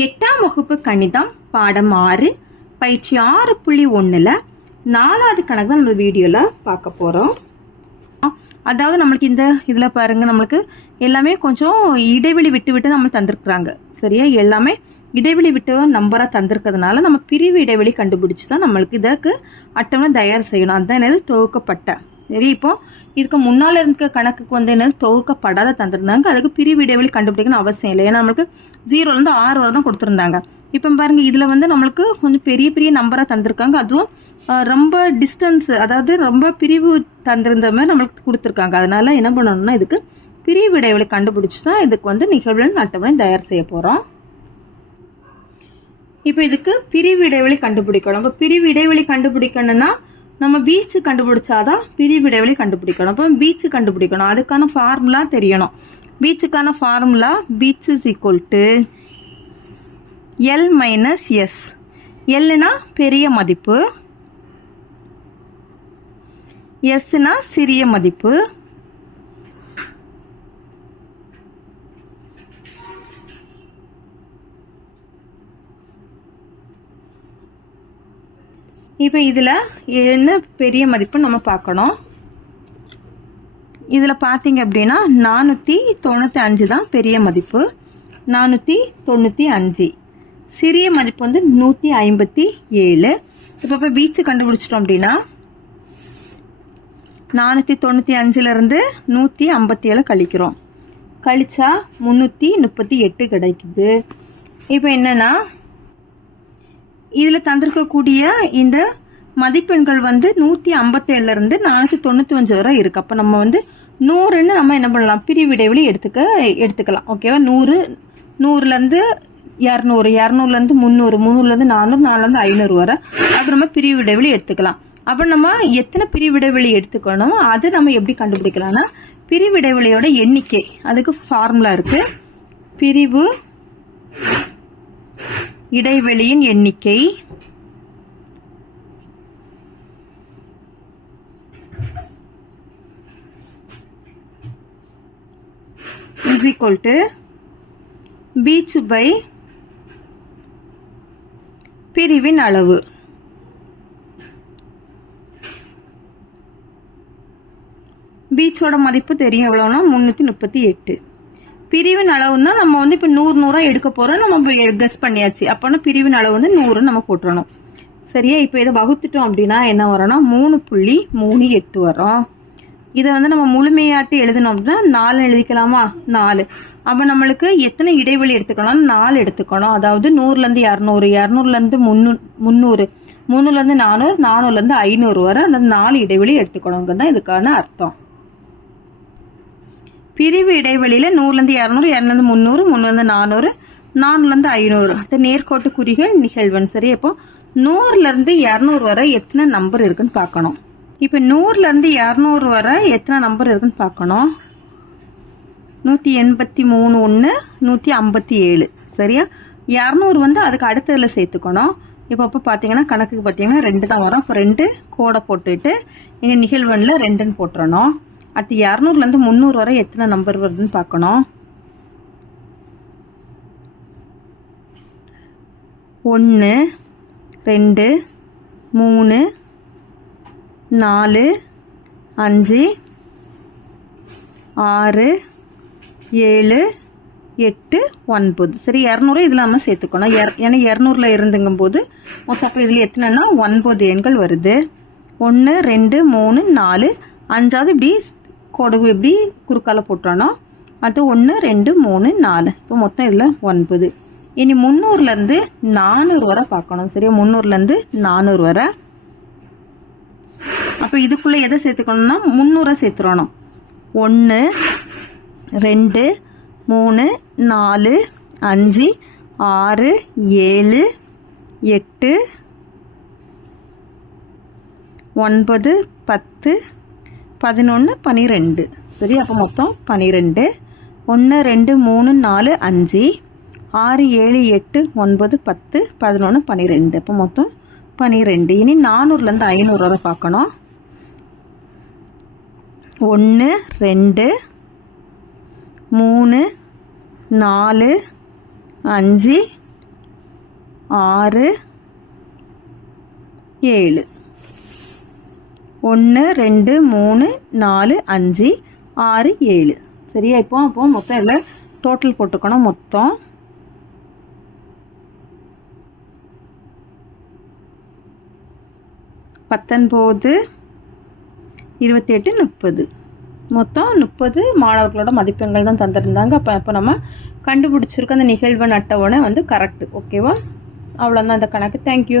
8ஆம் வகுப்பு கணிதம் பாடம் 6 பயிற்சி 6.1ல 4வது கணக்கு தான் நம்ம வீடியோல பார்க்க போறோம். அதாவது நமக்கு இந்த இதுல பாருங்க, நம்மளுக்கு எல்லாமே கொஞ்சம் இடைவெளி விட்டு விட்டு நம்ம தந்திருக்காங்க. சரியா, எல்லாமே இடைவெளி விட்டு நம்பரா தந்திருக்கிறதுனால நம்ம பிரிவு இடைவெளி கண்டுபிடிச்சு தான் நம்மளுக்கு இதற்கு அட்டவணை தயார் செய்யணும். அதுதான் என்னது, தொகுக்கப்பட்ட. சரி, இப்போ இதுக்கு முன்னால இருக்க கணக்குக்கு வந்து என்னது, தொகுக்கப்படாத தந்திருந்தாங்க. அதுக்கு பிரிவு இடைவெளி கண்டுபிடிக்கணும் அவசியம் இல்லை. ஏன்னா நம்மளுக்கு 0லேருந்து 6 வரை தான் கொடுத்துருந்தாங்க. இப்போ பாருங்க, இதுல வந்து நம்மளுக்கு கொஞ்சம் பெரிய பெரிய நம்பரா தந்திருக்காங்க. அதுவும் ரொம்ப டிஸ்டன்ஸ், அதாவது ரொம்ப பிரிவு தந்திருந்த மாதிரி நம்மளுக்கு கொடுத்துருக்காங்க. அதனால என்ன பண்ணணும்னா, இதுக்கு பிரிவு இடைவெளி கண்டுபிடிச்சு தான் இதுக்கு வந்து நிகழ்வுகளின் அட்டவணை தயார் செய்ய போறோம். இப்போ இதுக்கு பிரிவு இடைவெளி கண்டுபிடிக்கணும். இப்போ பிரிவு இடைவெளி கண்டுபிடிக்கணும்னா நம்ம வீச்சு கண்டுபிடிச்சாதான் பிரிவு இடைவெளி கண்டுபிடிக்கணும். அப்போ வீச்சு கண்டுபிடிக்கணும், அதுக்கான ஃபார்முலா தெரியணும். வீச்சுக்கான ஃபார்முலா வீச் is equal to L minus S. எல்னா பெரிய மதிப்பு, எஸ்னா சிறிய மதிப்பு. இப்போ இதுல என்ன பெரிய மதிப்பு நம்ம பார்க்கணும். இதுல பாத்தீங்க அப்படின்னா 495 தான் பெரிய மதிப்பு. 495. சிறிய மதிப்பு வந்து 157. இப்போ வீச்சு கண்டுபிடிச்சிட்டோம் அப்படின்னா 495ல இருந்து 157 கழிக்கிறோம். கழிச்சா 338 கிடைக்குது. இப்போ என்னன்னா, இதுல தந்திருக்கக்கூடிய இந்த மதிப்பெண்கள் வந்து 157ல இருந்து 495 வரை இருக்கு. அப்ப நம்ம வந்து 100ன்னு நம்ம என்ன பண்ணலாம், பிரிவு இடைவெளி எடுத்துக்கலாம். ஓகேவா, 100ல இருந்து 200, 200ல இருந்து 300, 300ல இருந்து 400, 400ல இருந்து 500 வரை அப்ப நம்ம பிரிவு இடைவெளி எடுத்துக்கலாம். அப்ப நம்ம எத்தனை பிரிவு இடைவெளி எடுத்துக்கணும், அது நம்ம எப்படி கண்டுபிடிக்கலாம்னா, பிரிவு இடைவெளியோட எண்ணிக்கை, அதுக்கு ஃபார்முலா இருக்கு. பிரிவு இடைவெளியின் எண்ணிக்கை is equal to வீச்சு by பிரிவின் அளவு. வீச்சோட மதிப்பு தெரியும் எவ்வளவுனா 338. பிரிவின் அளவுன்னா நம்ம வந்து இப்ப 100 எடுக்க போறோம். நம்ம கெஸ் பண்ணியாச்சு. அப்பனா பிரிவின் அளவு வந்து 100 நம்ம போட்டுறணும். சரியா, இப்ப இதை வகுத்துட்டோம் அப்படின்னா என்ன வரும்னா 3.38 வரும். இதை வந்து நம்ம முழுமையாட்டு எழுதணும் அப்படின்னா 4 எழுதிக்கலாமா, 4. அப்ப நம்மளுக்கு எத்தனை இடைவெளி எடுத்துக்கணும், 4 எடுத்துக்கணும். அதாவது 100ல இருந்து 200, 200ல இருந்து 300, 300ல இருந்து 400, 400ல இருந்து 500 வரை அந்த 4 இடைவெளி எடுத்துக்கணுங்க தான் இதுக்கான அர்த்தம். பிரிவு இடைவெளியில 100ல இருந்து 200, 200ல இருந்து 300, 300ல இருந்து 400, 400ல இருந்து 500 அது நேர்கோட்டு குறிகள் நிகழ்வன். சரி, இப்போ 100ல இருந்து 200 வரை எத்தனை நம்பர் இருக்குன்னு பார்க்கணும். இப்ப 100ல இருந்து 200 வரை எத்தனை நம்பர் இருக்குன்னு பார்க்கணும். 183, 1, 157. சரியா, 200 வந்து அதுக்கு அடுத்ததுல சேர்த்துக்கணும். இப்ப பாத்தீங்கன்னா கணக்குக்கு பாத்தீங்கன்னா 2 தான் வரும். அப்ப 2 கோடை போட்டுட்டு இங்க நிகழ்வன்ல 2ன்னு போட்டுறணும். அடுத்து 200ல இருந்து 300 வரை எத்தனை நம்பர் வருதுன்னு பார்க்கணும். 1, 2, 3, 4, 5, 6, 7, 8, 9. சரி, 200 இதுல நம்ம சேர்த்துக்கணும். ஏன்னா 200ல இருந்துங்கும் போது மொத்தம் இதுல எத்தனைன்னா 9 எண்கள் வருது. 1, 2, 3, 4, 5வது இப்படி கோடவு இப்படி குறுக்கால போட்டுறணும். அடுத்து 1, 2, 3, 4. இப்போ மொத்தம் இதுல 9. இனி 300ல இருந்து 400 வரை பார்க்கணும். சரியா, 300ல இருந்து 400 வரை. அப்ப இதுக்குள்ள எதை சேர்த்துக்கணும்னா 300 சேர்த்துறணும். 1, 2, 3, 4, 5, 6, 7, 8, 9, 10, 11, 12. சரி, அப்ப மொத்தம் 12. 1, 2, 3, 4, 5, 6, 7, 8, 9, 10, 11, 12. அப்ப மொத்தம் 12. இனி 400ல இருந்து 500 வரை பார்க்கணும். 1, 2, 3, 4, 5, 6 7 1 2 3 4 5 6 7 சரியா. அப்போ மொத்தம் இதில் டோட்டல் போட்டுக்கணும். மொத்தம் 19 28 30 மொத்தம் 30 மாணவர்களோட மதிப்பெண்கள் தான் தந்திருந்தாங்க. அப்போ நம்ம கண்டுபிடிச்சிருக்க அந்த நிகழ்வெண் அட்டவணை வந்து கரெக்டு. ஓகேவா? அவ்வளோதான் இந்த கணக்கு. தேங்க்யூ.